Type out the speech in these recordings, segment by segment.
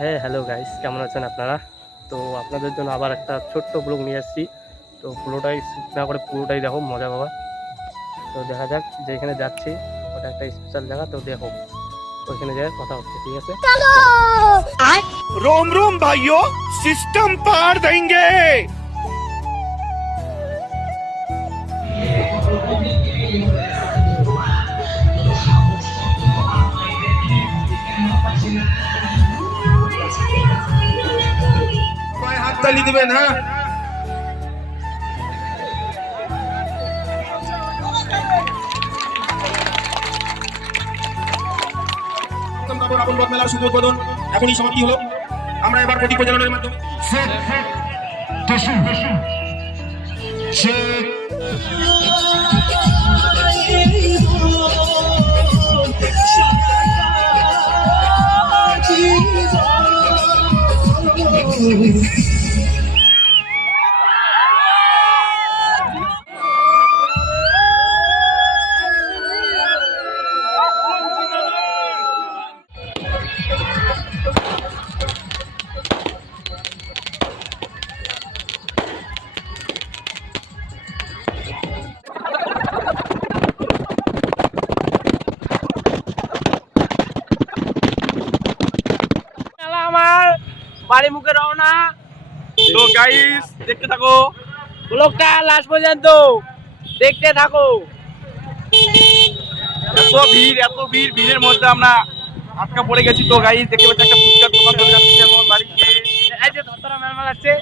হ্যাঁ, hello guys, কেমন আছেন আপনারা? তো আপনাদের জন্য আবার একটা ছোট্ট ব্লগ নিয়ে আসছি। তো পুরোটাই স্কিপ না করে পুরোটাই দেখো, মজা পাবা। তো দেখা যাক, যেখানে যাচ্ছি ওটা একটা স্পেশাল জায়গা, তো দেখো ওইখানে যাই কথা হচ্ছে, ঠিক আছে? रोम रोम भाइयों, सिस्टम पार देंगे। হাত তালি দিবেন। হ্যাঁ, রাবণ বধ মেলার শুভ উদ্বোধন এখনই সমাপ্তি হলো। আমরা এবার প্রতীক প্রজ্বলনের মাধ্যমে আমার বাড়ি মুখে রওনা। তো গাইস দেখতে থাকো। ব্লগটা লাস্ট পর্যন্ত দেখতে থাকো। এত ভিড় ভিড়ের মধ্যে আমরা আটকা পড়ে গেছি। তো গাইস দেখতে পাচ্ছি একটা ফুচকার দোকান চলে যাচ্ছে আমার বাড়িতে। এই যে ধরতরা মেলমাল আছে,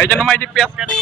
এই জন্য আমি পেঁয়াজ কাটি।